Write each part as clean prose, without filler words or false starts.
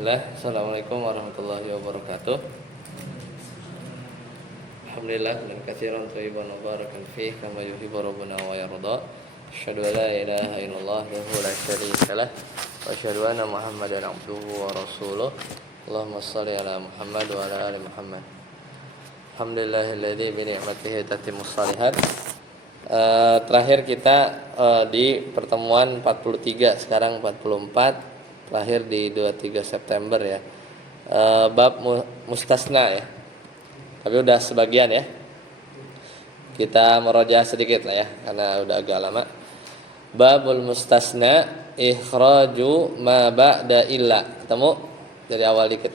Bismillah. Assalamualaikum warahmatullahi wabarakatuh. Alhamdulillah dan katsiran thayyiban mubarakan fih kama yuhibbu rabbuna wa yarda. Asyhadu an la ilaha illallah wahdahu la syarika lah wa asyhadu anna Muhammadan abduhu wa rasuluh. Allahumma shalli ala Muhammad wa ala ali Muhammad. Alhamdulillahilladzi bi ni'matihi tatimmus shalihat. Terakhir kita di pertemuan 43, sekarang 44. Terakhir di 23 September ya. Bab mustasna ya. Tapi udah sebagian ya. Kita merojaah sedikit lah ya, karena udah agak lama. Babul mustasna ikhraju ma ba'da illa. Ketemu dari awal dikit.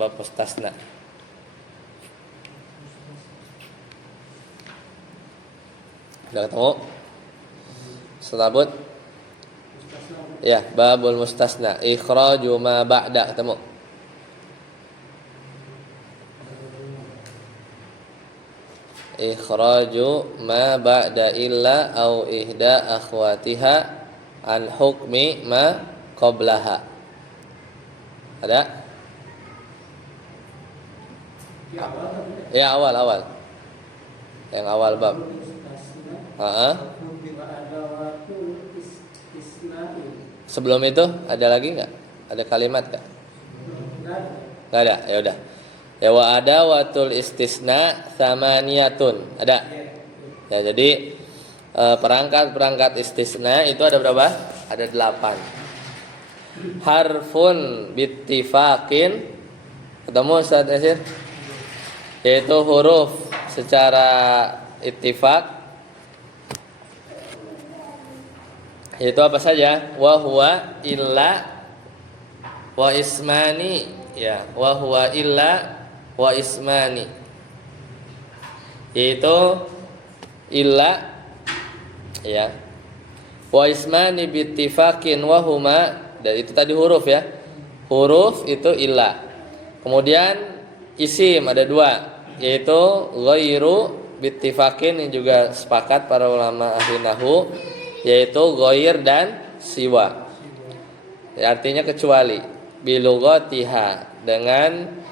Bab mustasna. Udah ketemu? Selabut? Ya, babul mustasna ikhraju ma ba'da. Ketemu? Ikhraju ma ba'da illa au ihda akhwatiha an hukmi ma qablaha. Ada? Ya, awal. Yang awal bab. Sebelum itu ada lagi enggak? Ada kalimat enggak? Enggak ada. Ya udah. Ya wa ada watul istisna samaniyatun. Ada. Ya jadi perangkat istisna itu ada berapa? Ada 8. Harfun bittifaqin. Ketemu Ustaz Nasir? Yaitu huruf secara ittifaq. Itu apa saja? Wa huwa illa wa ismani, ya, wa huwa illa wa ismani. Yaitu illa, ya. Wa ismani bittifaqin wa huma, dan itu tadi huruf ya. Huruf itu illa. Kemudian isim ada 2, yaitu ghairu bittifaqin, yang juga sepakat para ulama ahli nahwu, yaitu ghair dan siwa. Ya, artinya kecuali bilughatiha, dengan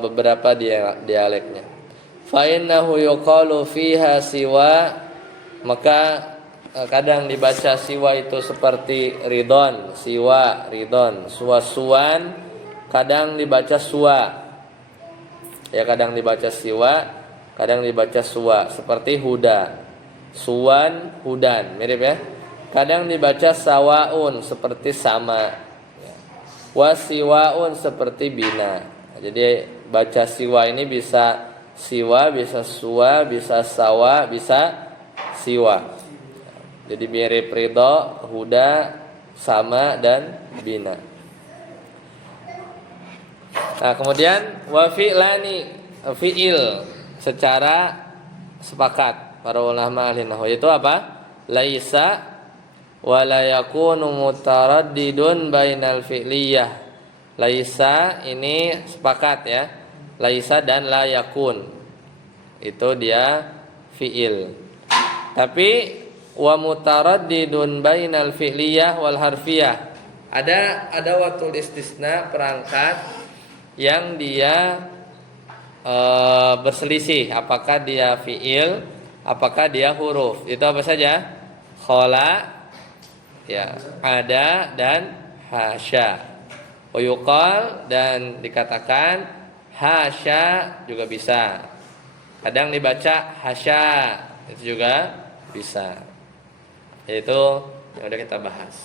beberapa dialeknya. Fa innahu yuqalu fiha siwa, maka kadang dibaca siwa itu seperti ridon, siwa, ridon, suwa-suwan, kadang dibaca suwa. Ya, kadang dibaca siwa, kadang dibaca suwa, seperti huda. Suwan, hudan, mirip ya. Kadang dibaca sawaun, seperti sama. Wasiwaun, seperti bina. Jadi baca siwa ini bisa siwa, bisa suwa, bisa sawa, bisa siwa. Jadi mirip ridho, huda, sama, dan bina. Nah kemudian wa fi'lani, fi'il secara sepakat para ulama ahli nahwu itu apa? Laisa wa la yakunu mutaraddidun bainal fi'liyah. Laisa ini sepakat ya. Laisa dan la yakun. Itu dia fi'il. Tapi wa mutaraddidun bainal fi'liyah wal harfiyah. Ada watul istisna, perangkat yang dia berselisih, apakah dia fi'il, apakah dia huruf. Itu apa saja? Khala, ya, ada, dan hasya. Uyuqal, dan dikatakan hasya juga bisa. Kadang dibaca hasya, itu juga bisa. Itu yang udah kita bahas.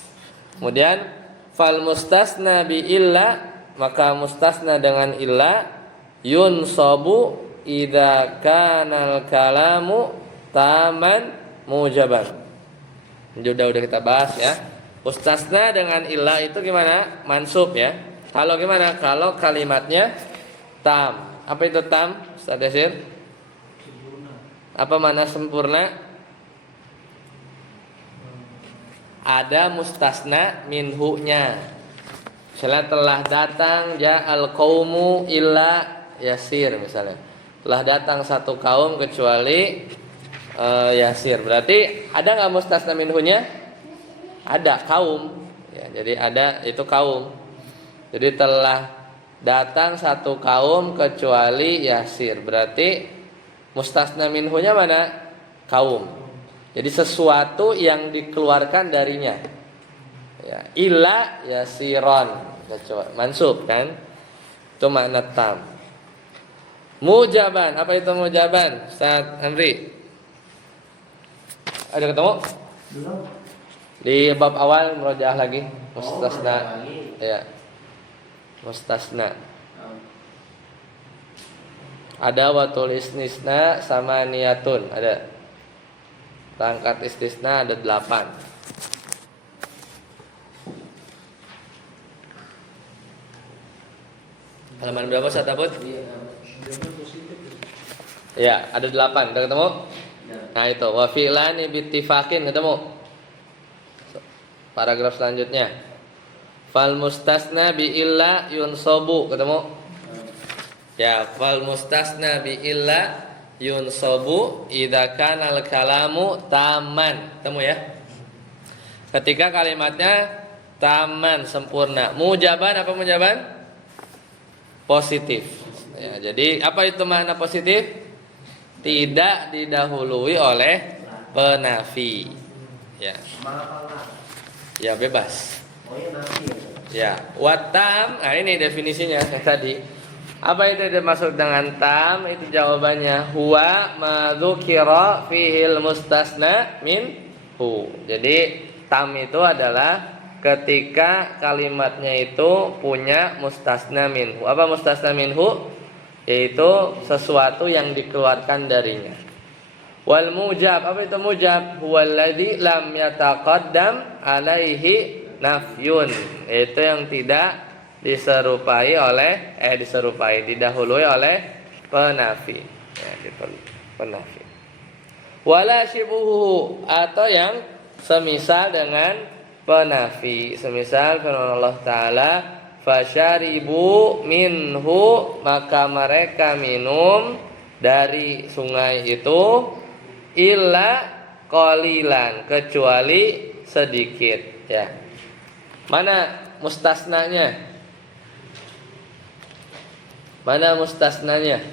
Kemudian fal mustasna bi illa, maka mustasna dengan illa yunsabu idza kanal kalamu taman mujaban. Udah kita bahas ya. Mustasna dengan illa itu gimana? Mansub ya. Kalau gimana? Kalau kalimatnya tam. Apa itu tam? Ustaz Yasir? Apa makna sempurna? Ada mustasna minhu-nya. Misalnya telah datang ja'al qaumu illa Yasir misalnya. Telah datang satu kaum kecuali Yasir. Berarti ada enggak mustasna minhunya? Ada, kaum. Ya, jadi ada itu kaum. Jadi telah datang satu kaum kecuali Yasir. Berarti mustasna minhunya mana? Kaum. Jadi sesuatu yang dikeluarkan darinya. Ya, illa yasiron. Kecuali mansub kan? Itu makna tam. Mujaban, apa itu mujaban? Ustaz Amri. Ada ketemu? Belum. Di bab awal murojaah lagi. Mustasna. Ya. Mustasna. Ada watul istisna sama niyatun. Ada. Rangkat istisna ada 8. Halaman berapa Ustaz Abud? Ya, ada 8. Udah ketemu? Nah itu wa fi'lani bittifaqin ketemu. Paragraf selanjutnya. Fal mustasna bi illa yunsabu ketemu? Ya, fal mustasna bi illa yunsabu idza kana al kalamu taman. Ketemu ya? Ketika kalimatnya taman sempurna. Mujaban apa mujaban? Positif. Ya, jadi apa itu makna positif? Tidak didahului oleh penafi. Ya. Ya bebas. Ya, watam. Nah ini definisinya yang tadi. Apa itu dimaksud dengan tam? Itu jawabannya huwa ma dzukira fihil mustasna minhu. Jadi tam itu adalah ketika kalimatnya itu punya mustasna minhu. Apa mustasna minhu? Yaitu sesuatu yang dikeluarkan darinya. Wal mujab, apa itu mujab? Huwallazi lam yataqaddam alaihi nafyun. Itu yang tidak didahului oleh penafi. Ya, penafi. Wala shibuhu, atau yang semisal dengan penafi. Semisal firman Allah Ta'ala, fasyaribu minhu, maka mereka minum dari sungai itu illa qalilan, kecuali sedikit. Ya. Mana mustasnanya? Mana mustasnanya?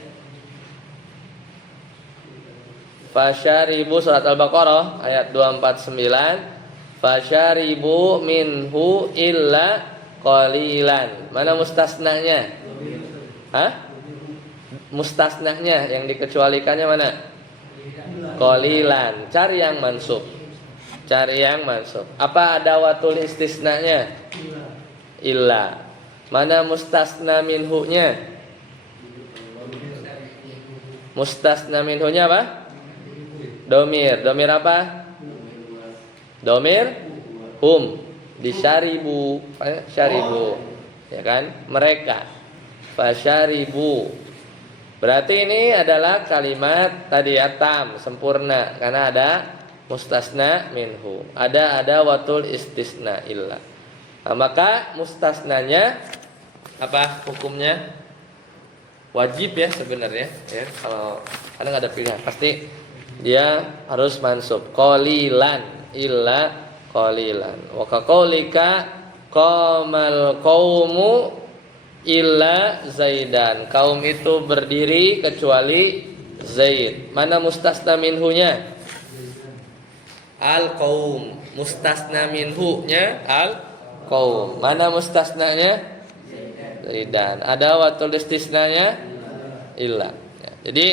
Fasyaribu surat Al-Baqarah ayat 249. Fasyaribu minhu illa qalilan. Mana mustasnanya? Hah? Mustasnanya yang dikecualikannya mana? Qalilan. Cari yang mansub. Cari yang mansub. Apa ada watul istisnanya? Illa. Mana mustasna minhu-nya? Mustasna minhu-nya apa? Domir. Domir apa? Domir hum. Disyaribu, syaribu, ya kan? Mereka, fasyaribu. Berarti ini adalah kalimat tadi ya tam, sempurna, karena ada mustasna minhu, ada watul istisna illa. Nah, maka mustasnanya apa hukumnya? Wajib ya sebenarnya. Ya, kalau nggak ada pilihan, pasti dia harus mansub. Qalilan illa qalilan. Wa kaqaulika qamal qaumu illa Zaidan. Kaum itu berdiri kecuali Zaid. Mana mustasna minhunya? Al qaum. Mustasna minhunya al qaum. Mana mustasnanya? Zaidan. Ada watul istisnanya? Illa. Ya. Jadi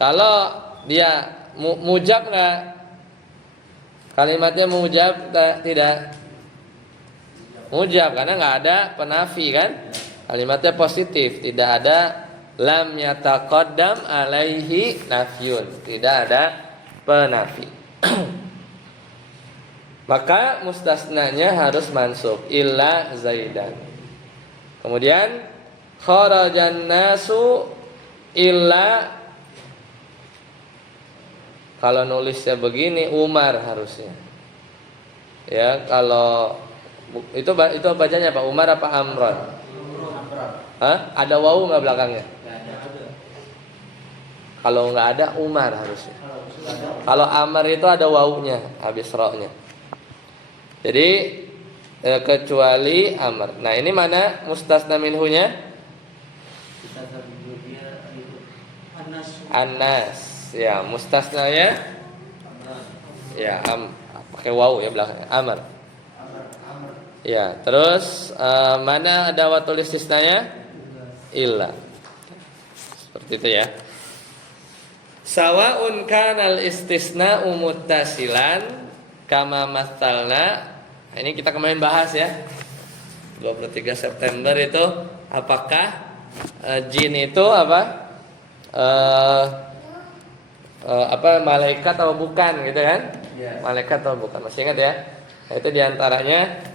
kalau dia mujab enggak? Kalimatnya mujab tidak? Mujab karena nggak ada penafi kan? Kalimatnya positif, tidak ada lam yataqaddam alaihi nafyun, tidak ada penafi. Maka mustasnanya harus mansub illa Zaidan. Kemudian kharajan nasu illa, kalau nulisnya begini Umar harusnya. Ya, kalau itu bacanya Pak Umar apa Amron? Hah? Ada wawu nggak belakangnya? Kalau nggak ada Umar harusnya. Kalau Amr itu ada wawunya habis ro-nya. Jadi kecuali amr. Nah, ini mana mustasna minhunya? Anas. Ya, mustasnanya ya pakai waw ya belakang amr. Ya, terus mana ada watul istisnanya? Illa. Seperti itu ya. Sawaun kanal istisna'u muttasilan kama mathalna. Ini kita kemarin bahas ya. 23 September itu apakah jin itu malaikat atau bukan gitu kan? Malaikat atau bukan? Masih ingat ya? Itu diantaranya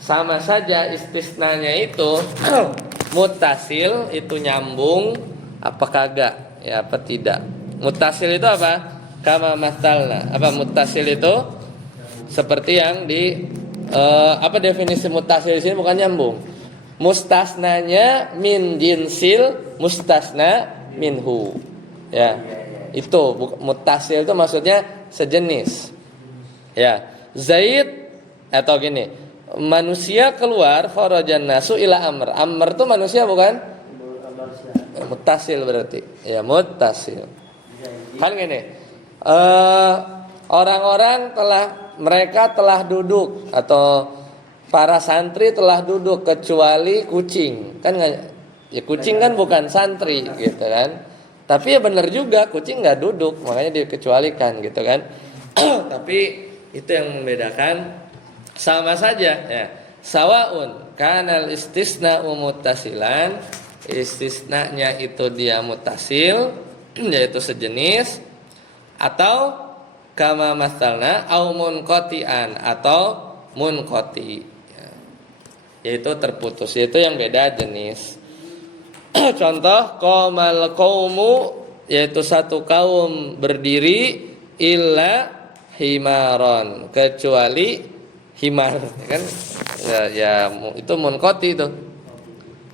sama saja istisnanya itu muttasil itu nyambung apa kagak ya apa tidak. Muttasil itu apa? Kama mathalna. Apa muttasil itu? Seperti yang di apa definisi muttasil di sini bukan nyambung. Mustasnanya min jinsil mustasna minhu. Ya. Itu muttasil itu maksudnya sejenis. Ya. Zaid atau gini. Manusia keluar kharajan nasu ila amr. Amr itu manusia bukan? Muttasil berarti. Ya, muttasil. Kan gini. Orang-orang mereka telah duduk atau para santri telah duduk kecuali kucing. Kan ya kucing kan bukan santri gitu kan. Tapi ya benar juga kucing enggak duduk, makanya dikecualikan gitu kan. Tapi itu yang membedakan sama saja ya. Sawaun kanal istisna muttasilan, istisnanya itu dia muttasil yaitu sejenis atau kama masalna au munqati'an atau munqati ya. Yaitu terputus, yaitu yang beda jenis. Contoh qamal qaumu yaitu satu kaum berdiri illa himaron kecuali himar kan ya itu munqati itu.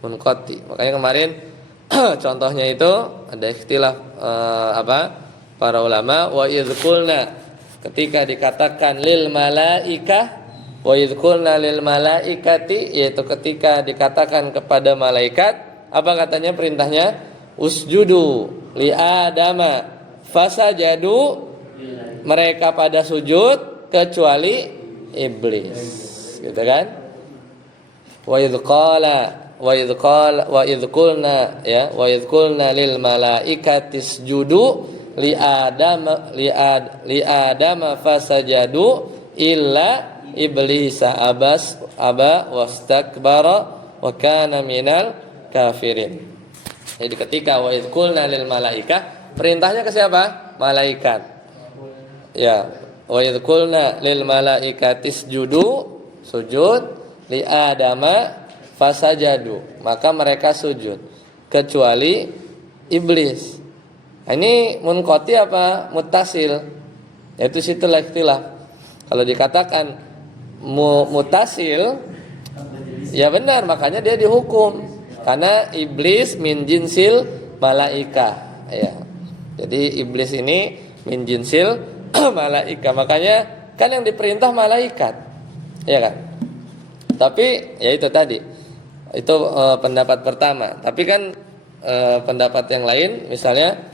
Munqati. Makanya kemarin contohnya itu ada ikhtilaf para ulama wa idzqulna ketika dikatakan lil malaikah wa idzqulna lil malaikati yaitu ketika dikatakan kepada malaikat apa katanya perintahnya usjudu li adama fasajadu mereka pada sujud kecuali iblis gitu kan wa idzqulna ya wa idzqulna lil malaikati isjudu li adama fasajadu illa iblisa aba wastakbara wa kana minal kafirin. Jadi ketika wa idz qulna lil malaikah perintahnya ke siapa? Malaikat. Ya, wa idz qulna lil malaikati isjudu sujud li adama fasajadu maka mereka sujud kecuali iblis. Ini munqati apa muttasil? Yaitu situ ikhtilaf. Kalau dikatakan muttasil ya benar makanya dia dihukum karena iblis min jinsil malaika ya. Jadi iblis ini min jinsil malaika makanya kan yang diperintah malaikat. Ya kan? Tapi ya itu tadi. Itu pendapat pertama. Tapi kan pendapat yang lain misalnya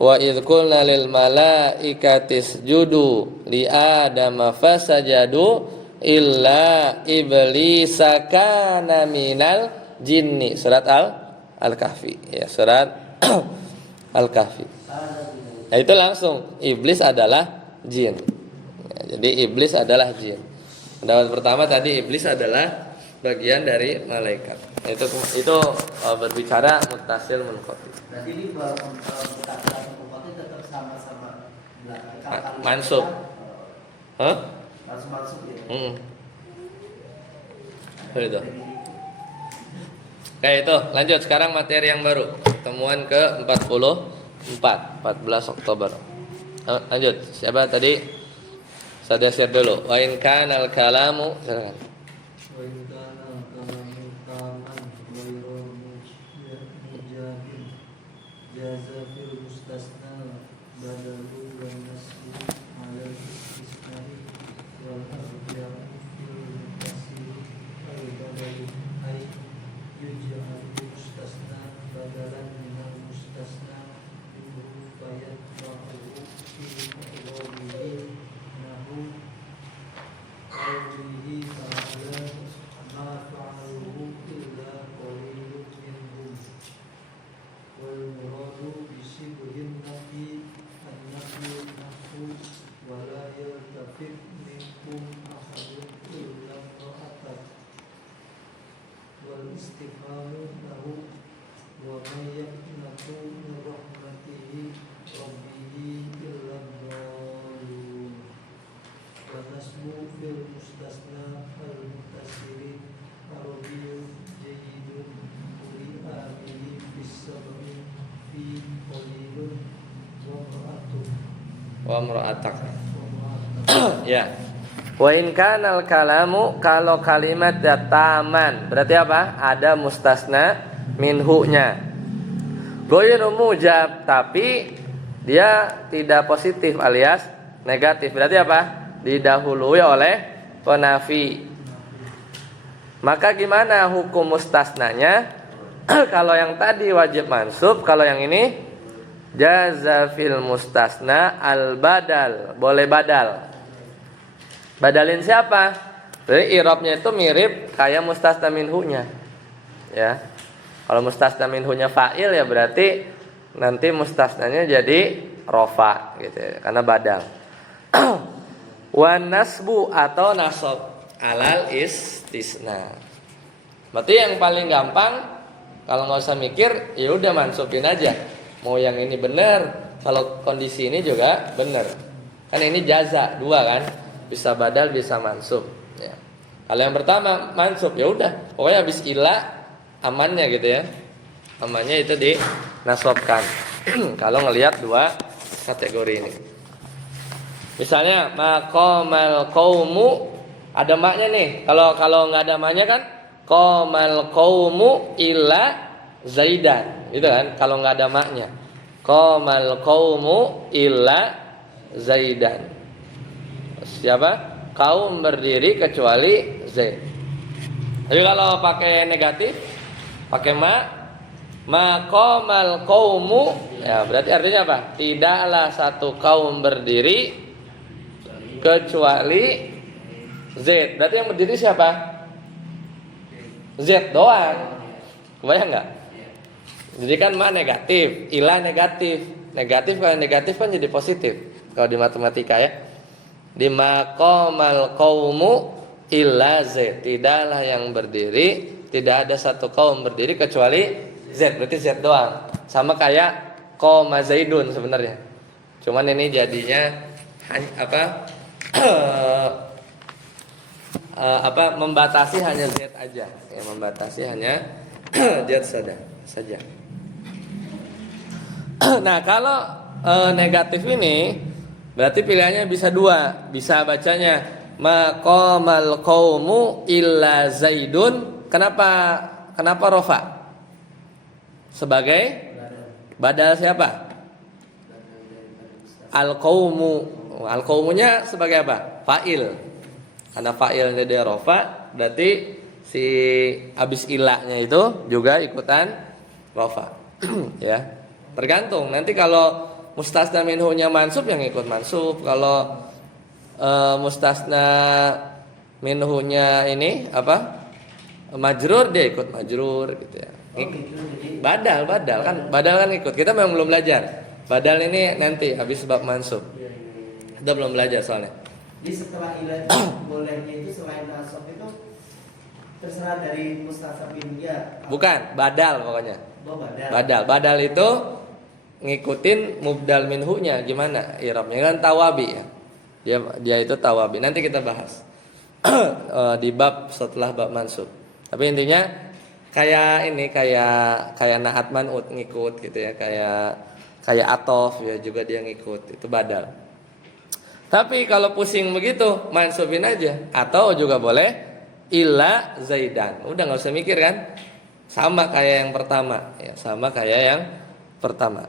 wa idz qulna lil malaikati isjudu li adama fasajadu illa iblisa kana minal jinni surat al-kahfi ya surat al-kahfi. Nah itu langsung iblis adalah jin ya, jadi iblis adalah jin. Pendapat pertama tadi iblis adalah bagian dari malaikat. Itu berbicara muttasil munqati. Berarti ini muttasil munqati tetap sama-sama mansub. Hah? Mansub ya. Itu. Kayak itu, lanjut sekarang materi yang baru. Temuan ke 14 Oktober. Lanjut. Siapa tadi? Saya share dulu. Wa in kana al-kalamu silakan. Wa in kana al-kalamu taman ghairu mujahid jaza fil mustasna badalu wa nasbu ala istisnai wal arjahu fil mutasili wa imra'atak. Ya. Wa in kanal kalamu, kalau kalimat taman, berarti apa? Ada mustasna minhu-nya. Ghairu mujab, tapi dia tidak positif alias negatif. Berarti apa? Didahului oleh penafi. Maka gimana hukum mustasnanya? Kalau yang tadi wajib mansub, kalau yang ini jaza fil mustasna al badal, boleh badal. Badalin siapa? Jadi i'rabnya itu mirip kayak mustasna minhu-nya. Ya. Kalau mustasna minhu-nya fa'il ya berarti nanti mustasnanya jadi rofa gitu ya, karena badal. Wan nasbu atau nasab alal istisna. Berarti yang paling gampang kalau nggak usah mikir, ya udah mansubin aja. Mau yang ini benar, kalau kondisi ini juga benar. Kan ini jaza dua kan? Bisa badal, bisa mansub. Ya. Kalau yang pertama mansub, ya udah. Pokoknya habis ilah amannya gitu ya. Amannya itu dinasobkan. Kalau ngelihat dua kategori ini. Misalnya maqamal qaumu, ada maknya nih. Kalau nggak ada maknya kan qamal qaumu illa zaidan, gitu kan? Kalau nggak ada maknya. Qamal qaumu illa zaidan. Siapa? Kaum berdiri kecuali Zaid. Tapi kalau pakai negatif, pakai maqamal qaumu, ya berarti artinya apa? Tidaklah satu kaum berdiri kecuali Zaid. Berarti yang berdiri siapa? Z doang. Kebayang nggak? Jadi kan negatif, ilah negatif. Negatif kalau negatif kan jadi positif. Kalau di matematika ya. Di maqamal qaumu illa Z, tidaklah yang berdiri, tidak ada satu kaum berdiri kecuali Z, berarti Z doang. Sama kayak qoma Zaidun sebenarnya. Cuman ini jadinya membatasi hanya Z aja. Ya, membatasi hanya Z saja. Nah, kalau negatif ini berarti pilihannya bisa dua. Bisa bacanya maqamal qaumu illa Zaidun. Kenapa rofa? Sebagai badal siapa? Al-qaumunya sebagai apa? Fa'il. Karena fa'ilnya dia rofa, berarti si abis ilahnya itu juga ikutan rofa. Ya. Tergantung. Nanti kalau mustasna minhunya mansub yang ikut mansub. Kalau mustasna minhunya ini apa? Majrur, dia ikut majrur gitu ya. Badal kan ikut. Kita memang belum belajar. Badal ini nanti habis bab mansub. Kita belum belajar soalnya. Jadi setelah ilah bolehnya itu selain nasab itu terserah dari mustasna minhunya. Bukan, badal pokoknya. Badal. Badal itu ngikutin mubdal minhunya gimana i'rabnya kan tawabi ya. Dia itu tawabi. Nanti kita bahas di bab setelah bab mansub. Tapi intinya kayak naat man'ut ngikut gitu ya, kayak atof ya juga dia ngikut. Itu badal. Tapi kalau pusing begitu mansubin aja atau juga boleh illa Zaidan. Udah enggak usah mikir kan? Sama kayak yang pertama ya, sama kayak yang pertama.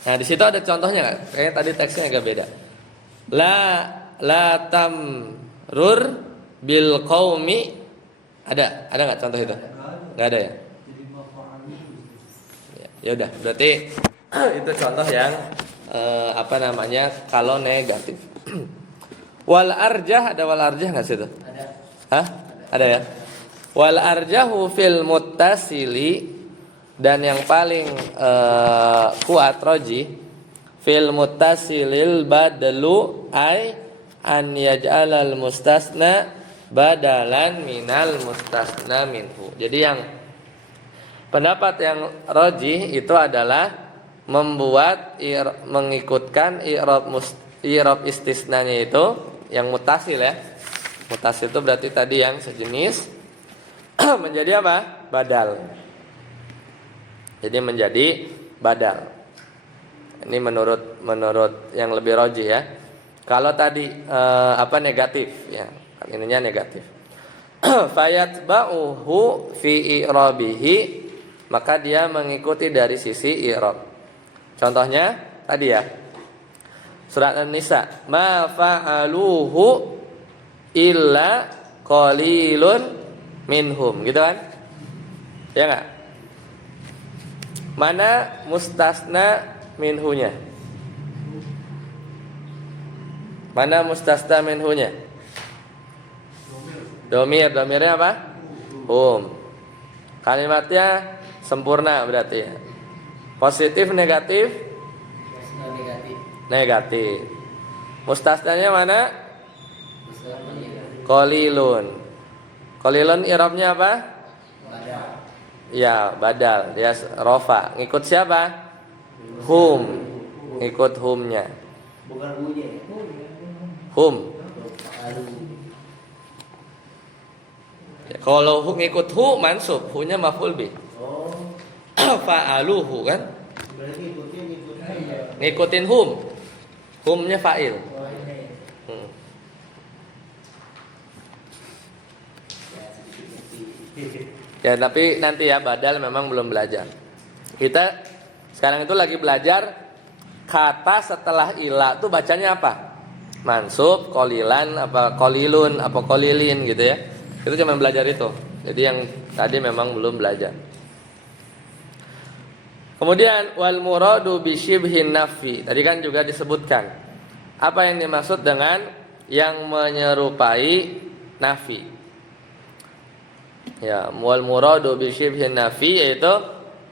Nah, di situ ada contohnya nggak? Kayaknya tadi teksnya agak beda. La tamrur bil qaumi. Ada nggak contoh itu? Nggak ada ya? Ya udah, berarti itu contoh yang kalau negatif. Wal arjah, ada wal arjah nggak situ? Ada. Hah? Ada ya? Wal arjahu fil muttasili, dan yang paling kuat roji fil muttasilil badalu ay an yaj'alal mustasna badalan minal mustasna minhu. Jadi yang pendapat yang roji itu adalah mengikutkan i'rab istisnanya itu yang mutasil ya. Mutasil itu berarti tadi yang sejenis menjadi apa? Badal. Jadi menjadi badal. Ini menurut yang lebih rajih ya. Kalau tadi negatif ya. Ininya negatif. Fayatba'uhu fi i'rabihi, maka dia mengikuti dari sisi i'rab. Contohnya tadi ya. Surat An-Nisa, ma fa'aluhu illa qalilun minhum, gitu kan? Ya enggak? Mana mustasna minhunya? Mana mustasna minhunya? Domirnya apa? Hum. Kalimatnya sempurna berarti ya. Positif, negatif? Negatif. Mustasnanya mana? Qalilun. Qalilun i'rabnya apa? Badal. Ya, badal. Dia rofa. Ngikut siapa? Hum. Ngikut humnya. Bukan hu-nya. Hum. Ya, kalau ngikut hu mansub, hu-nya maf'ul bih. Oh. Fa'aluhu kan? Berarti Ngikutin hum. Humnya fa'il. Ya, tapi nanti ya, badal memang belum belajar. Kita sekarang itu lagi belajar kata setelah ila tuh bacanya apa? Mansub, qalilan, apa qalilun, apa qalilin gitu ya. Kita cuma belajar itu. Jadi yang tadi memang belum belajar. Kemudian wal muradu bi syibhin nafi. Tadi kan juga disebutkan apa yang dimaksud dengan yang menyerupai nafi. Ya, wal muradu bi syibhin nafi yaitu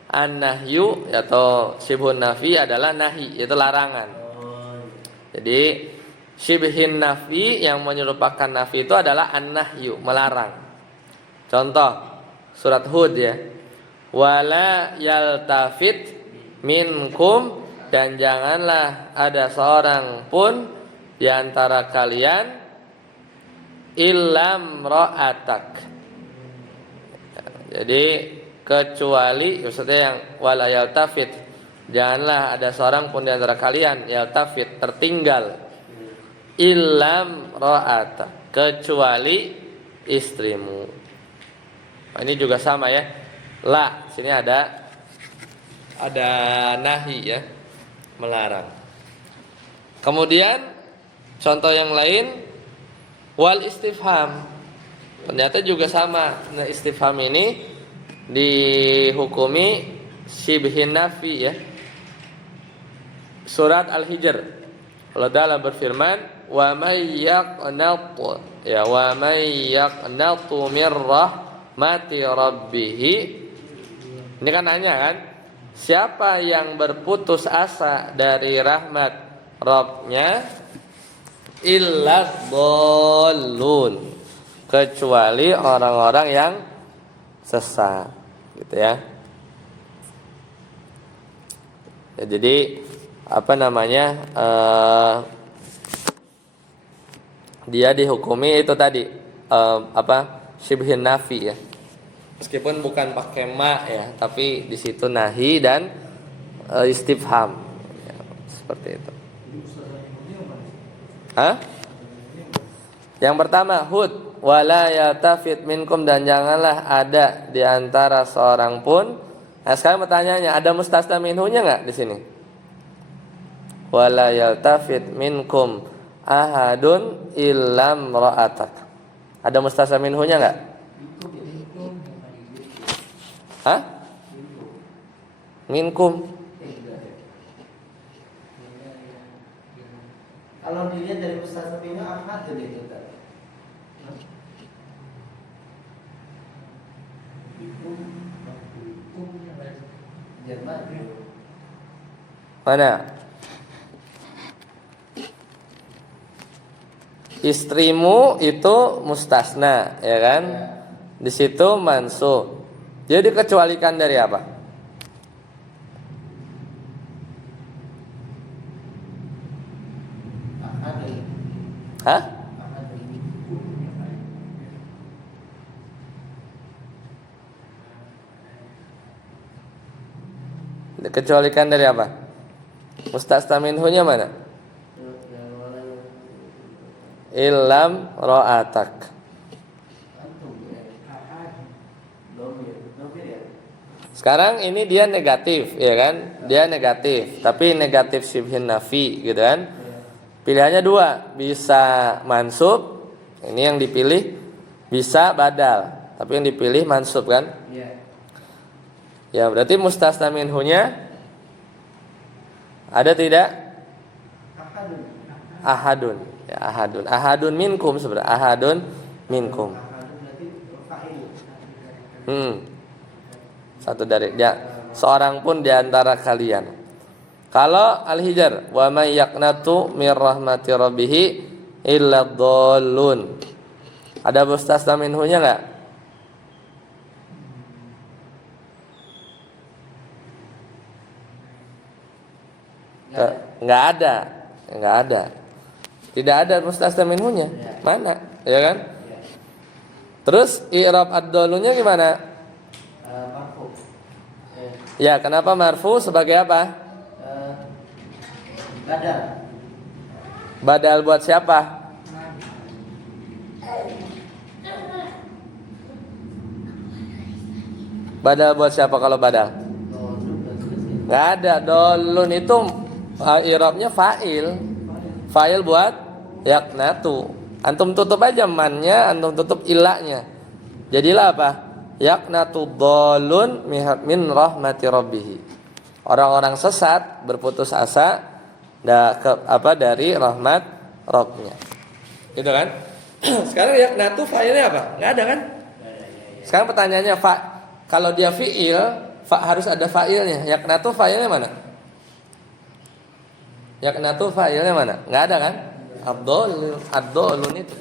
an-nahyu atau syibhun nafi adalah nahi, yaitu larangan. Jadi syibhin nafi yang menyerupakan nafi itu adalah an-nahyu, melarang. Contoh surat Hud ya. Wala yaltafit minkum, dan janganlah ada seorang pun di antara kalian illam ra'atak. Jadi kecuali maksudnya yang wala yaltafit, janganlah ada seorang pun di antara kalian yaltafit, tertinggal, illam ra'atak, kecuali istrimu. Nah, ini juga sama ya. La, sini ada nahi ya, melarang. Kemudian contoh yang lain wal istifham. Ternyata juga sama. Nah, istifham ini dihukumi syibhin nafi ya. Surat Al-Hijr. Allah Ta'ala berfirman, wa may yaqnatu ya wa may yaqnatu mir rahmati rabbih. Ini kan nanya kan, siapa yang berputus asa dari rahmat Rabbnya, illa dhallun, kecuali orang-orang yang sesat, gitu ya. Jadi dia dihukumi itu tadi syibhin nafi ya. Meskipun bukan pakai ma ya, tapi di situ nahi dan istifham ya, seperti itu. Hah? Yang pertama Hud, wala yatafit minkum, dan janganlah ada di antara seorang pun. Nah, sekarang pertanyaannya, ada mustasna minhunya enggak di sini? Wala yatafit minkum ahadun illam ra'atak. Ada mustasna minhunya enggak? Hah? Minkum. Kalau dilihat dari mustasna minhu ahad itu tadi. Mana? Istrimu itu mustasna, ya kan? Di situ mansub. Dia dikecualikan dari apa? Hah? Dikecualikan dari apa? Mustasna minhunya mana? Illam ra'atak. Sekarang ini dia negatif, ya kan? Dia negatif, tapi negatif syibhin nafi, gitu kan? Pilihannya dua, bisa mansub, ini yang dipilih, bisa badal, tapi yang dipilih mansub kan? Ya, berarti mustasna minhunya ada tidak? Ahadun. Ya, ahadun. Ahadun minkum sebenarnya. Ahadun minkum. Satu dari dia, seorang pun di antara kalian. Kalau Al-Hijr, wa may yaqnatu mir rahmati rabbih illa dhallun. Ada mustasna minhunya enggak? Enggak ada. Enggak ada. Tidak ada mustasna minhunya. Mana? Ya kan? Terus i'rab ad-dhalunnya gimana? Ya, kenapa marfu sebagai apa? Badal. Badal buat siapa? Badal buat siapa kalau badal? Nggak ada. Dolun itu i'rabnya fa'il. Fa'il buat yaqnatu. Antum tutup aja mannya, antum tutup ilahnya. Jadilah apa? Yaqnatu dhalun min rahmati rabbih. Orang-orang sesat berputus asa dari rahmat Rabbnya. Gitu kan? Sekarang yaqnatu fa'ilnya apa? Enggak ada kan? Sekarang pertanyaannya kalau dia fi'il, harus ada fa'ilnya. Yaqnatu fa'ilnya mana? Yaqnatu fa'ilnya mana? Enggak ada kan? Ad-dhalun itu.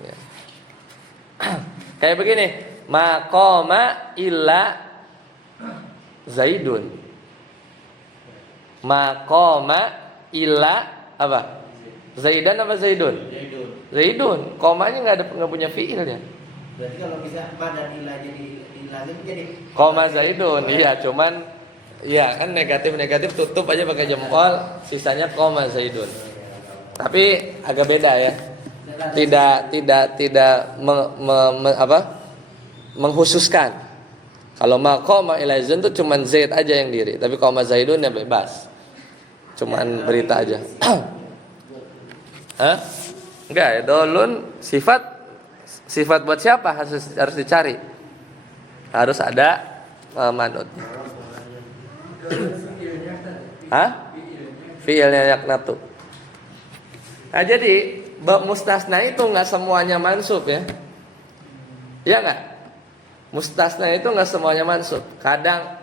Ya. Kayak begini. Maqama illa Zaidun. Maqama illa apa? Zaidan apa Zaidun? Zaidun. Komanya enggak punya fiilnya. Berarti kalau bisa ma dan illa jadi koma Zaidun. Iya, cuman iya kan negatif tutup aja pakai jempol, sisanya koma Zaidun. Tapi agak beda ya. Tidak menghususkan. Kalau maqama ila Zaidun itu cuman Zaid aja yang diri, tapi koma Zaidun ya bebas. Cuman berita aja. Hah? Enggak ya, dolun sifat buat siapa harus dicari. Harus ada manutnya. Hah? Fi'ilnya yaqnatu. Nah, jadi bab mustasna itu enggak semuanya mansub ya. Iya enggak? Mustasna itu enggak semuanya mansub. Kadang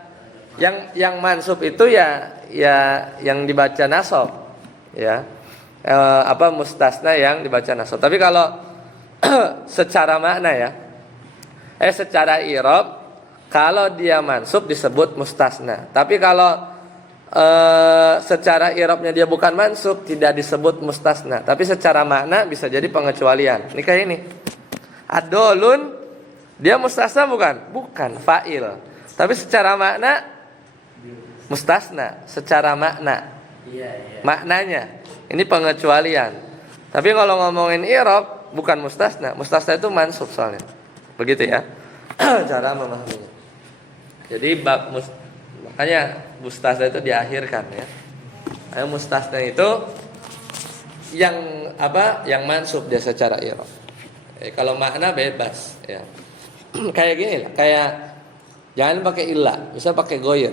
yang mansub itu ya yang dibaca nasab. Ya. Mustasna yang dibaca nasab. Tapi kalau secara makna ya. Secara i'rab kalau dia mansub disebut mustasna. Tapi kalau secara i'rabnya dia bukan mansub tidak disebut mustasna. Tapi secara makna bisa jadi pengecualian. Ini kayak ini. Ad-dhalun dia mustasna bukan? Bukan, fa'il. Tapi secara makna mustasna, secara makna. Maknanya. Ini pengecualian. Tapi kalau ngomongin i'rab bukan mustasna. Mustasna itu mansub soalnya. Begitu ya. Cara memahaminya. Jadi makanya mustasna itu diakhirkan ya. Mustasna itu yang yang mansub dia secara i'rab. Kalau makna bebas ya. Kayak gini lah, kayak jangan pakai illa, bisa pakai goyer.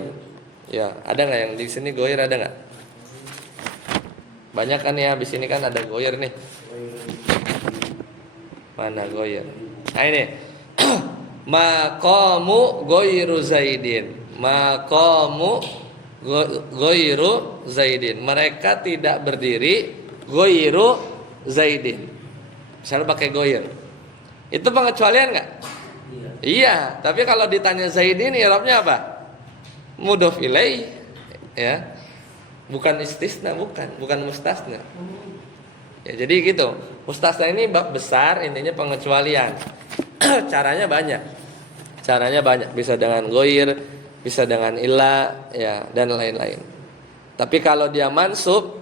Ya, ada nggak yang di sini goyer, ada nggak? Banyak kan ya, di sini kan ada goyer nih. Mana goyer? Nah ini. Maqamu goiru Zaidin. Maqamu goiru Zaidin. Mereka tidak berdiri goiru Zaidin. Misalnya pakai goyer. Itu pengecualian nggak? Iya, tapi kalau ditanya Zaidin i'rabnya apa? Mudhof ilaih, ya. Bukan istisna, bukan mustasna. Ya, jadi gitu. Mustasna ini bab besar, intinya pengecualian. Caranya banyak. Bisa dengan goir, bisa dengan illa, ya, dan lain-lain. Tapi kalau dia mansub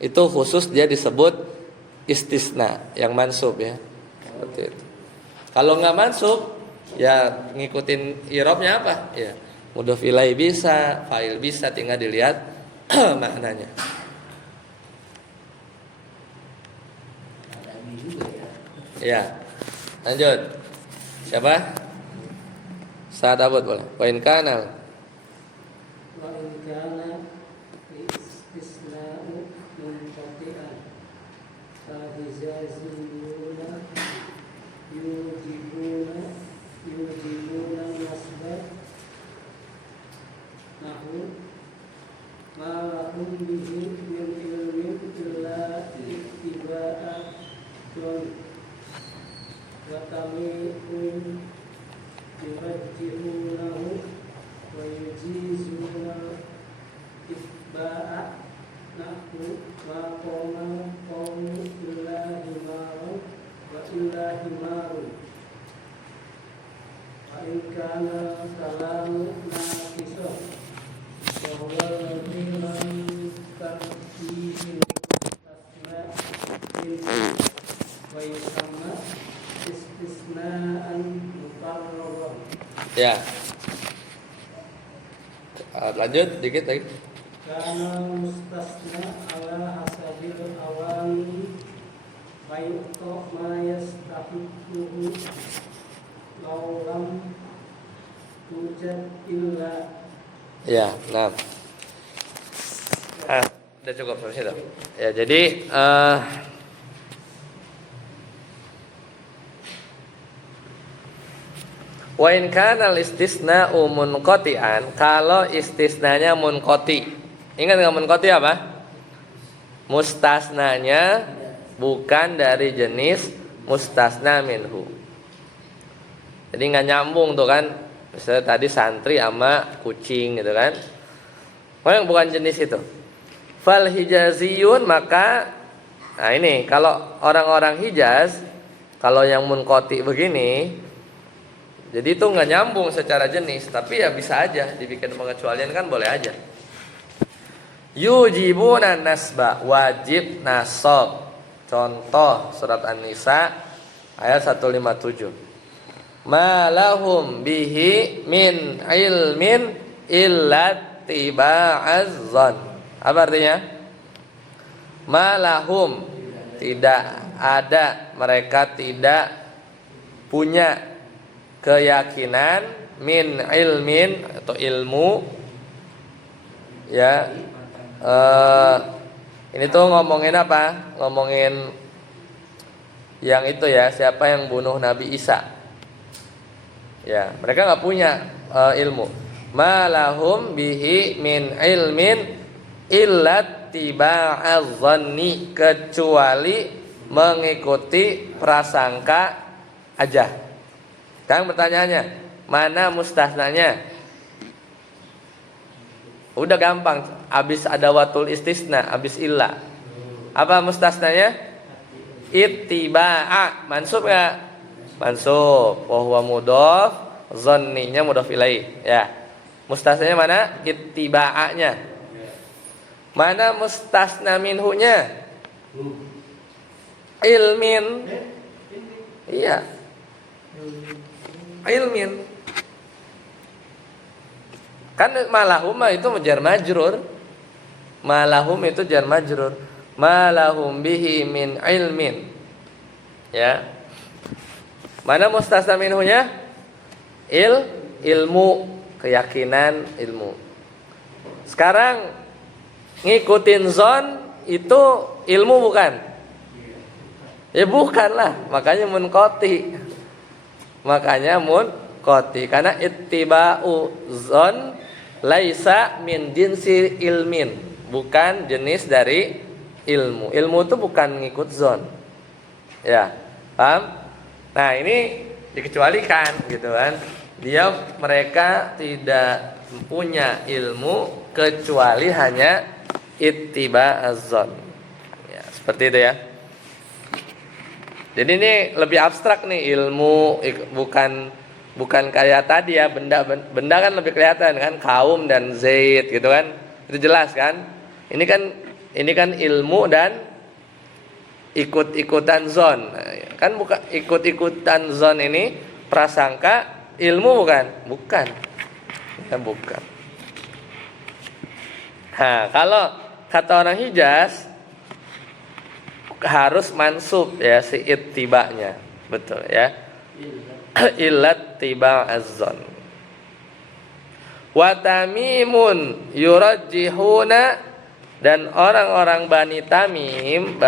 itu khusus dia disebut istisna yang mansub ya. Seperti itu. Kalau nggak mansub ya ngikutin i'rabnya apa? Ya, mudhof ilaih bisa, fa'il bisa, tinggal dilihat maknanya. Ya. Lanjut. Siapa? Sa'ad Abud boleh. Wa in kana istisna'u munqati'an fahizaziyuna yujibuna nasba nahu ma lahum bihi min ilmin illa ittiba'atun wa tami'un yurajjihunahu wa yujizuna itba'a nahu ma qawma qawmu illa himarun wa illa himarun wa in kana kalamu naqisan wa huwa alladhi lam tarfihi tasna wa yusamma istisna'an muqarraban. ya. Lanjut dikit lagi. Karena mustasna ala hasabil awani fayuqta ma yastahiquhu laulam tujad illa. Ya, nah. Udah cukup sampai situ. Ya, jadi wa in kana al-istisna'u munqati'an, kalau istisnanya munqati. Ingat enggak munqati apa? Mustasnanya bukan dari jenis mustasna minhu. Jadi enggak nyambung tuh kan. Misalnya tadi santri sama kucing gitu kan. Oh, yang bukan jenis itu. Fal hijaziyun, maka nah ini kalau orang-orang Hijaz, kalau yang munqati begini, jadi itu nggak nyambung secara jenis, tapi ya bisa aja dibikin pengecualian kan boleh aja. Yujibuna nasba, wajib nasab. Contoh surat An-Nisa ayat 157. Ma lahum bihi min ilmin illa tiba'az zan. Apa artinya? Ma lahum, tidak ada, mereka tidak punya keyakinan min ilmin atau ilmu ya. Ini tuh ngomongin apa? Ngomongin yang itu ya, siapa yang bunuh Nabi Isa. Ya, mereka nggak punya ilmu. Malahum bihi min ilmin illa tiba'az zanni, kecuali mengikuti prasangka aja. Sekarang pertanyaannya, mana mustasnanya? Udah gampang, abis ada watul istisna, abis illa. Apa mustasnanya? Ittiba'a, mansub enggak? Mansub. Wa huwa mudhaf, zanninya mudhaf ilaih. Ya. Mustasnanya mana? Ittiba'anya. Mana mustasna minhunya? Ilmin. Iya. Ilmin. Kan malahum itu jar majrur. Malahum itu jar majrur. Malahum bihi min ilmin. Ya. Mana mustasna minhunya? Ilmu, keyakinan, ilmu. Sekarang ngikutin zon itu ilmu bukan? Ya bukanlah, makanya munqati. Makanya munqati karena ittiba'u zon laisa min jinsi ilmin, bukan jenis dari ilmu. Ilmu itu bukan ngikut zon. Ya, paham? Nah, ini dikecualikan gitu kan. Mereka tidak punya ilmu kecuali hanya ittiba'az zon. Ya, seperti itu ya. Jadi ini lebih abstrak nih, ilmu bukan kayak tadi ya, benda kan lebih kelihatan kan, kaum dan Zaid gitu kan, itu jelas kan. Ini kan ilmu dan ikut-ikutan zon. Kan bukan ikut-ikutan zon ini prasangka, ilmu bukan? Bukan. Ya, bukan. Nah, kalau kata orang Hijaz harus mansub ya si ittiba'nya. Betul ya. Illat tiba az-zon. Wa tamimun yurajjihuna, dan orang-orang Bani Tamim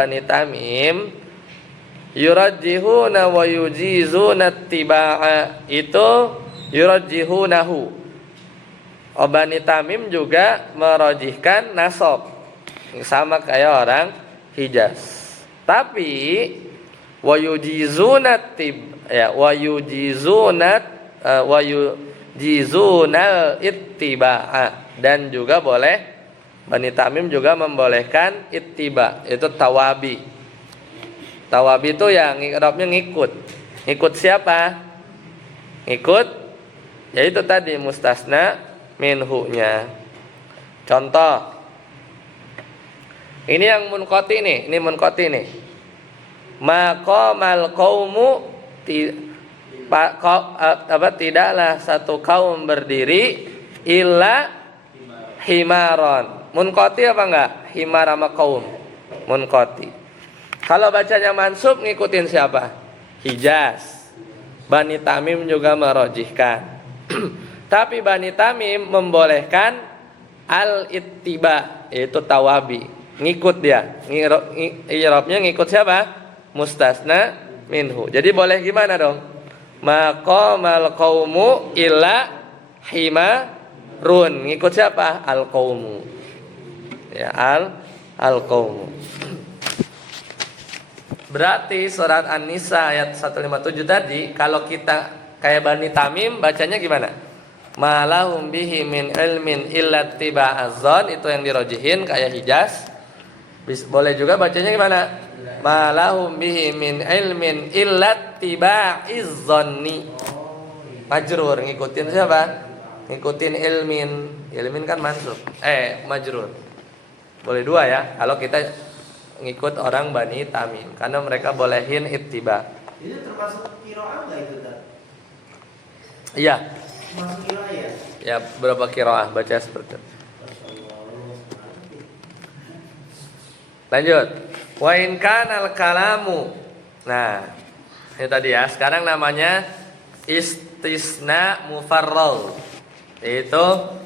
yurajjihuna wa yujizuna tiba'a, itu yurajjihunahu. Bani Tamim juga merojihkan nasab sama kayak orang Hijaz. Tapi wa yujizuna wayujizunal ittiba'a, dan juga boleh Bani Tamim juga membolehkan ittiba, itu tawabi. Tawabi itu yang i'rabnya ngikut siapa? Ngikut yaitu tadi mustasna minhu-nya. Contoh ini yang munqati nih, maqamal qaumu tidaklah satu kaum berdiri illa himaron. Munqati apa enggak? Himar sama kaum. Munqati. Kalau bacanya mansub ngikutin siapa? Hijaz. Bani Tamim juga merojihkan. Tapi Bani Tamim membolehkan al-ittiba, yaitu tawabi. Ngikut dia. I'rabnya ngikut siapa? Mustasna minhu. Jadi boleh gimana dong? Maqamal qaumu illa himarun. Ngikut siapa? Al-qaumu. Ya, al-qaumu. Berarti surat An-Nisa ayat 157 tadi, kalau kita kayak Bani Tamim bacanya gimana? Malahum bihi min ilmin illa tiba'az-zon, itu yang dirojihin kayak Hijaz. Boleh juga bacanya gimana? Malahum bihi min ilmin illa tiba'iz-zonni. Majrur, ngikutin siapa? Ngikutin ilmin kan mansub. Majrur. Boleh dua ya, kalau kita ngikut orang Bani Tamim, karena mereka bolehin ittiba. Itu termasuk qiraah enggak itu, Tad? Iya. Masuk qiraah ya? Ya, berapa qiraah baca seperti itu. Lanjut. Wa in kanal kalamu. Nah, ini tadi ya. Sekarang namanya istisna mufarrad. Itu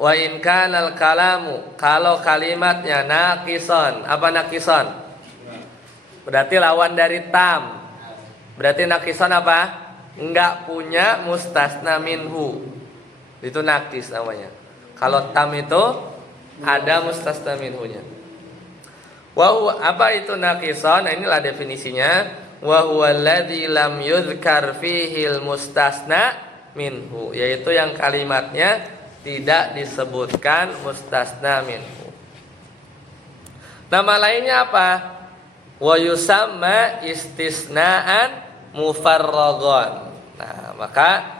wa in kanal kalamu, kalau kalimatnya naqison. Apa naqison? Berarti lawan dari tam. Berarti naqison apa? Enggak punya mustasna minhu. Itu naqis namanya. Kalau tam itu ada mustasna minhunya. Wa apa itu naqison? Nah, inilah definisinya. Wa huwa alladzi lam yuzkar fihi mustasna minhu, yaitu yang kalimatnya tidak disebutkan mustasna minhu. Nama lainnya apa? Wa yusamma istisnaan mufarragon. Nah, maka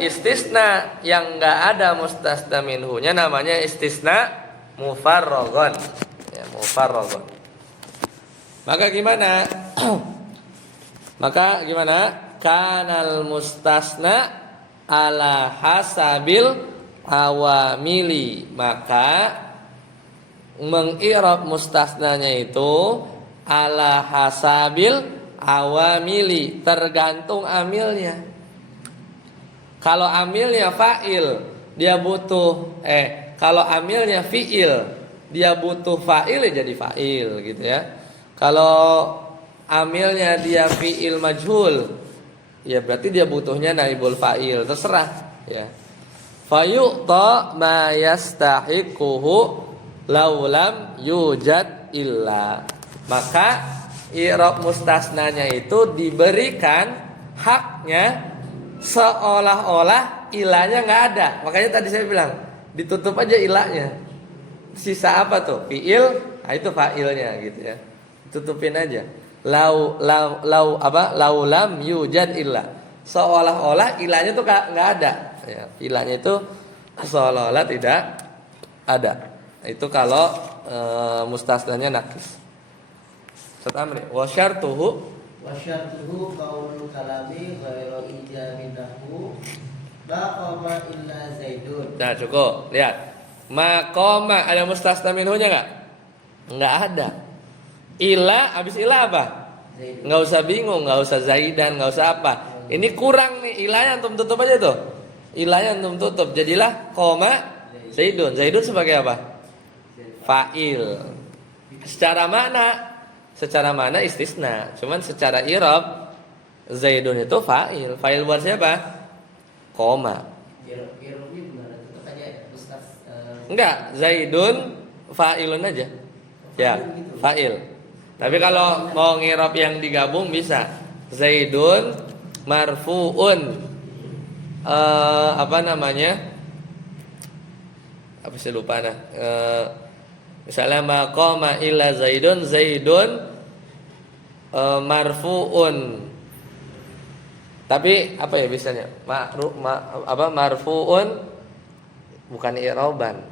istisna yang enggak ada mustasna minhunya namanya istisna mufarragon. Ya, mufarragon. Maka gimana? Kanal mustasna ala hasabil awamili, maka mengi'rab mustasnanya itu ala hasabil awamili, tergantung amilnya. Kalau amilnya fa'il, dia butuh kalau amilnya fi'il, dia butuh fa'il, ya jadi fa'il gitu ya. Kalau amilnya dia fi'il majhul, ya berarti dia butuhnya naibul fa'il, terserah ya. Fayu'ta ma yastahiquhu laulam yujad illa, maka i'rab mustasnanya itu diberikan haknya seolah-olah ilahnya nggak ada. Makanya tadi saya bilang ditutup aja ilahnya, sisa apa tuh? Fi'il, nah itu fa'ilnya gitu ya, tutupin aja. Laulam yujad illa, seolah-olah ilahnya tuh nggak ada ya, ilahnya itu seolah-olah tidak ada Itu kalau mustasnanya nakis. Ustaz Amri, wa syartuhu qaulul kalami ghairu ijabin lahu la qama illa zaidun. Nah, cukup. Lihat. Maqama ada mustasna minhunya enggak? Enggak ada. Ila habis ila apa? Enggak usah bingung, enggak usah zaidan, enggak usah apa. Ini kurang nih, ilahnya antum tutup aja tuh. Ilahnya antum tutup. Jadilah koma zaidun. Zaidun sebagai apa? Fa'il. Secara mana istisna. Cuman secara i'rab zaidun itu fa'il. Fa'il buat siapa? Koma. I'rabnya gimana? Tutup aja Ustaz. Enggak, zaidun fa'ilun aja. Ya, fa'il. Tapi kalau mau ngirab yang digabung bisa. Zaidun marfu'un apa namanya? Apa sih lupa nah. Misalnya maqama illa zaidun marfu'un. Tapi apa ya bisanya? Marfu'un bukan i'raban.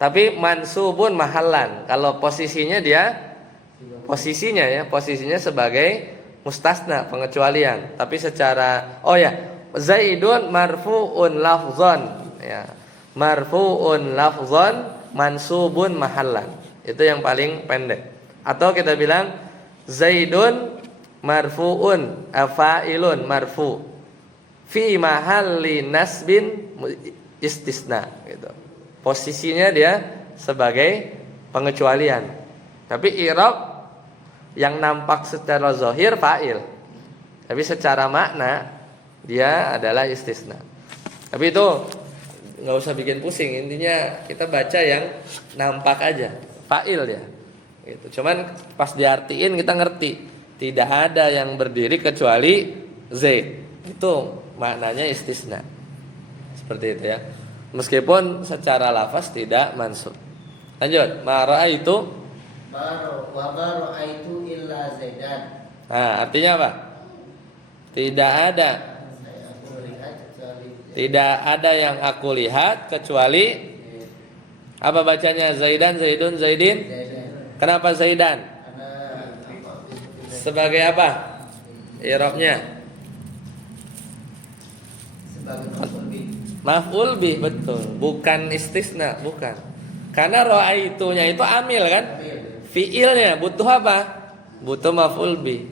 Tapi mansubun mahallan. Kalau posisinya sebagai mustasna, pengecualian. Tapi secara zaidun marfu'un lafzan ya. Marfu'un lafzan mansubun mahallan. Itu yang paling pendek. Atau kita bilang zaidun marfu'un afa'ilun marfu' fi mahalli nasbin istisna gitu. Posisinya dia sebagai pengecualian. Tapi i'rab yang nampak secara zahir fa'il. Tapi secara makna dia adalah istisna. Tapi itu enggak usah bikin pusing. Intinya kita baca yang nampak aja. Fa'il dia. Gitu. Cuman pas diartiin kita ngerti. Tidak ada yang berdiri kecuali zaid. Itu maknanya istisna. Seperti itu ya. Meskipun secara lafaz tidak mansub. Lanjut. Ma ra'aitu illa zaidan. Nah, artinya apa? Tidak ada yang aku lihat kecuali apa bacanya? Zaidan, zaidun, zaidin. Kenapa zaidan? Sebagai apa? I'rabnya Sebagai maf'ul bih, betul. Bukan istisna, bukan. Karena ra'aitunya itu amil kan? Fi'ilnya butuh apa? Butuh maf'ul bih.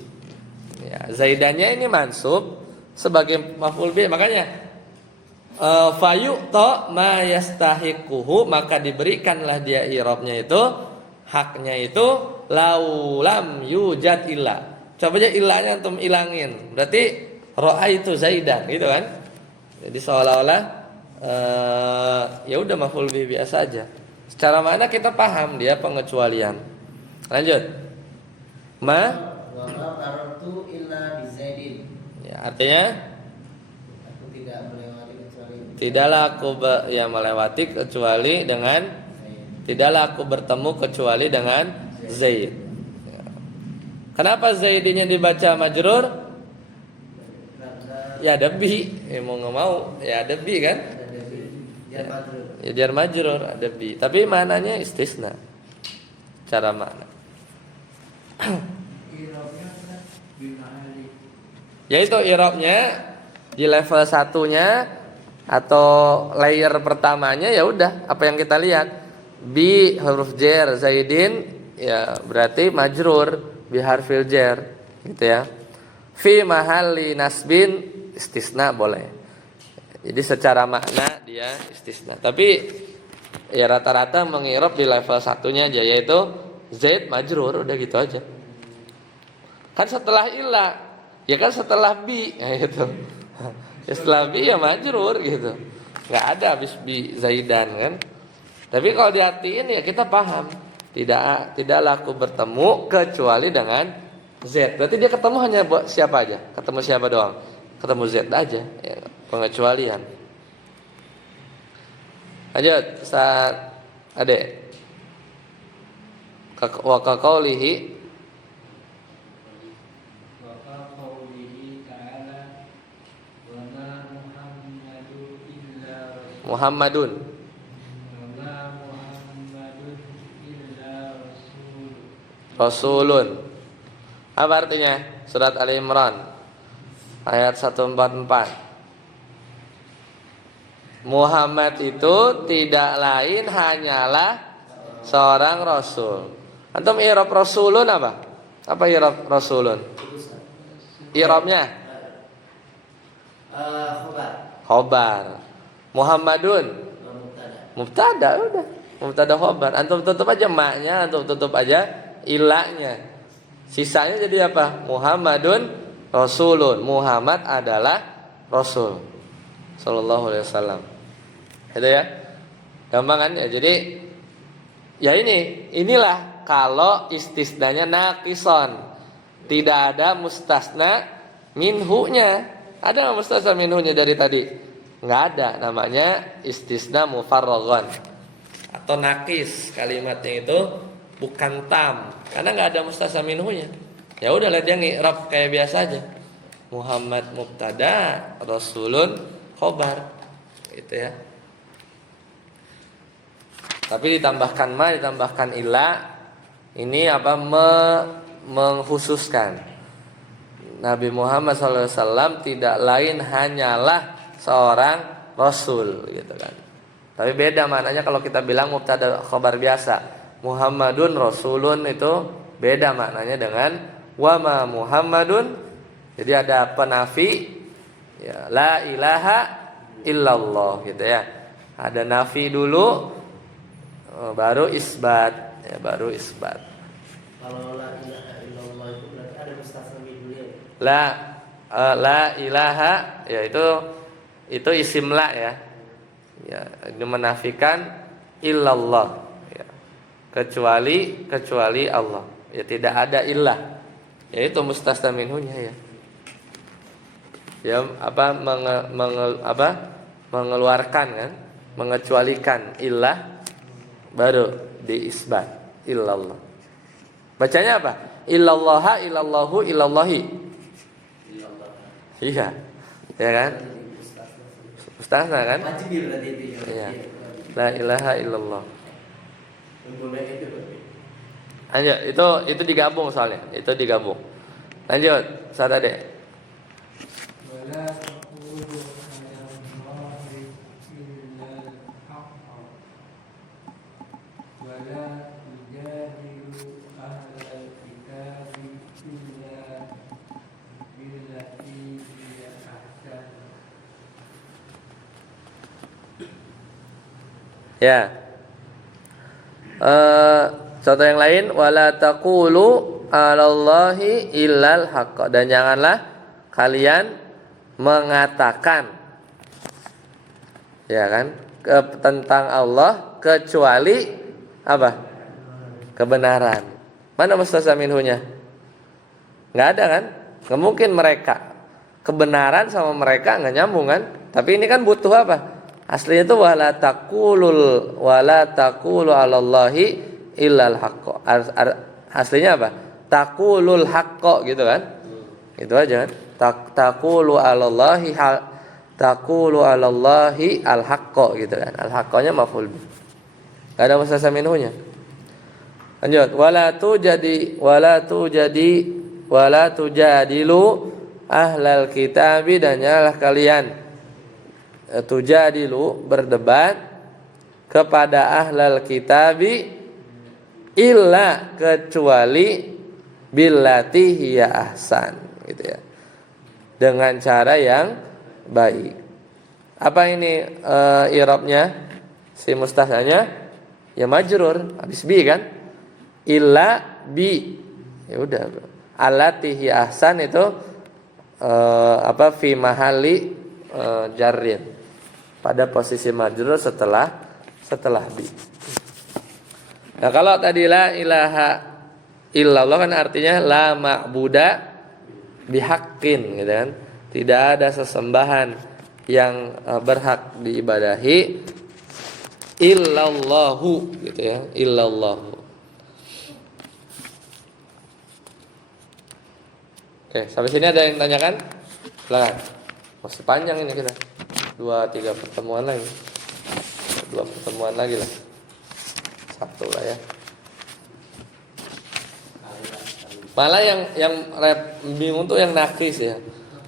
Ya, zaidannya ini mansub sebagai maf'ul bih. Makanya fayu'ta ma yastahiquhu, maka diberikanlah dia i'rabnya itu, haknya itu laulam yujad illa. Coba aja illanya antum ilangin. Berarti ra'aitu zaidan gitu kan? Jadi seolah-olah ya udah maf'ul bih biasa aja. Secara mana kita paham dia pengecualian. Lanjut. Ma qarartu illa bizaidin. Ya, artinya Aku tidak melewati kecuali tidaklah aku melewati kecuali dengan tidaklah aku bertemu kecuali dengan Zaid. Ya. Kenapa Zaidinya dibaca majrur? Ya ada bi, mau nggak mau ya ada bi kan? Ya jar majrur ada bi, tapi maknanya istisna. Cara makna. Yaitu i'rabnya di level satunya atau layer pertamanya ya udah apa yang kita lihat. Bi huruf jar zaidin ya berarti majrur bi harfil jar gitu ya. Fi mahalli nasbin istisna boleh. Jadi secara makna dia istisna. Tapi ya rata-rata mengirab di level satunya aja yaitu zaid majrur udah gitu aja. Kan setelah illa, ya kan setelah bi ya gitu. Ya setelah bi ya majrur gitu. Enggak ada habis bi zaidan kan. Tapi kalau diartiin ya kita paham. Tidaklah aku bertemu kecuali dengan Z. Berarti dia ketemu hanya buat siapa aja? Ketemu siapa doang? Ketemu Z aja. Ya, pengecualian. Lanjut saat adek. Wa qaulihi Muhammadun rasulun. Apa artinya? Surat Ali Imran ayat 144. Muhammad itu tidak lain hanyalah seorang rasul. Antum i'rab rasulun apa? Apa i'rab rasulun? I'rabnya khobar. Muhammadun mubtada, udah. Mubtada khobar. Antum tutup aja maknya, antum tutup aja ilahnya. Sisanya jadi apa? Muhammadun rasulun. Muhammad adalah rasul sallallahu alaihi wasallam. Itu ya. Gampang kan ya. Jadi ya inilah kalau istisnanya naqison. Tidak ada mustasna minhunya. Ada nggak mustasna minhunya dari tadi? Nggak ada. Namanya istisna mufarragon atau naqis. Kalimatnya itu bukan tam karena nggak ada mustasna minhunya. Ya udah lihat yang i'rab kayak biasa aja. Muhammad mubtada, rasulun khobar. Gitu ya. Tapi ditambahkan ma, ditambahkan ila. Ini apa? Mengkhususkan Nabi Muhammad SAW tidak lain hanyalah seorang rasul, gitu kan. Tapi beda maknanya kalau kita bilang mubtada khabar biasa. Muhammadun rasulun itu beda maknanya dengan wa ma Muhammadun. Jadi ada penafi, ya, la ilaha illallah, gitu ya. Ada nafi dulu, baru isbat, ya, baru isbat. Kalau la ilaha illallah itu berarti ada mustasna minhu ya. La ilaha, ya itu isim la ya. Ya, ini menafikan illallah, ya. Kecuali Allah. Ya tidak ada illah. Ya itu mustasna minhunya ya. Ya apa mengeluarkan kan, mengecualikan illah baru diisbat illallah. Bacanya apa? Illallaha illallahu illallahi. Iya. Ya kan? Mustasna kan? Wajib berarti itu ya. Iya. La ilaha illallah. Lanjut, itu digabung soalnya. Itu digabung. Lanjut, Ustaz Ade. Wala taqulu ala Allahi illal haqqa wala tujadilu ahlal kitabi illa billati hiya ahsan. Ya. Contoh yang lain, wala taqulu 'alallahi illal haqq, dan janganlah kalian mengatakan, ya kan, tentang Allah kecuali apa? Kebenaran. Mana mustasna minhunya? Enggak ada kan? Enggak mungkin mereka. Kebenaran sama mereka enggak nyambung kan? Tapi ini kan butuh apa? Aslinya itu wala taqulu 'alallahi illal haqq. Aslinya apa? Taqulul haqq, gitu kan? Itu aja kan? Taqulu 'alallahi al haqq, gitu kan? Al haqqnya maf'ul bih. Enggak ada mustasna minhunya. Lanjut, wala tujadilu ahlal kitabi, dan janganlah kalian tujadilu berdebat kepada ahlal kitabi illa kecuali billati hiya ahsan, gitu ya, dengan cara yang baik. Apa ini i'rabnya? Si mustasnanya ya majrur, habis bi kan? Illa bi. Ya udah. Allati hiya ahsan itu fi mahalli jarrin. Pada posisi majrur setelah bi. Nah, kalau tadi la ilaha illallah kan artinya la ma'buda bihaqqin, gitu kan? Tidak ada sesembahan yang berhak diibadahi illallahu, gitu ya, illallahu. Oke, sampai sini ada yang tanyakan? Silakan. Masih panjang ini kita. 2-3 pertemuan lagi. 2 pertemuan lagi lah. 1 lah ya. Malah yang bingung tuh yang nakis ya.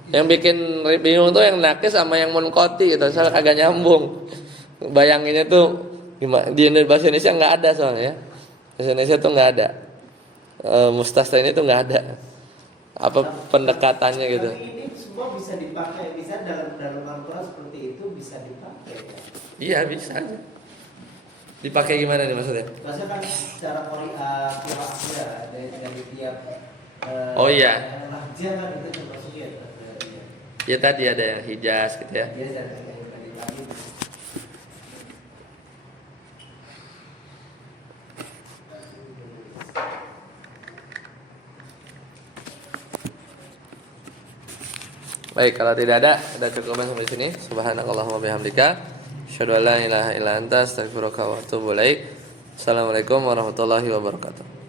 Yang bikin bingung tuh yang nakis sama yang munkoti gitu, soalnya kagak nyambung. Bayanginnya tuh gimana di bahasa Indonesia nggak ada soalnya. Bahasa Indonesia tuh nggak ada. Mustasna ini tuh nggak ada. Apa pendekatannya gitu. Tapi ini semua bisa dipakai, bisa dalam Al-Quran seperti itu bisa dipakai. Iya bisa. Dipakai gimana nih maksudnya? Maksudnya kan secara qiraatnya dari tiap Oh iya. lahjah kan itu termasuknya. Ya tadi ada yang Hijaz gitu ya. Iya, tadi pagi. Baik, kalau tidak ada, kita cukupkan sampai sini. Subhanakallahumma bihamdika, asyhadu an la ilaha illa anta, astaghfiruka wa atubu ilaik. Assalamualaikum warahmatullahi wabarakatuh.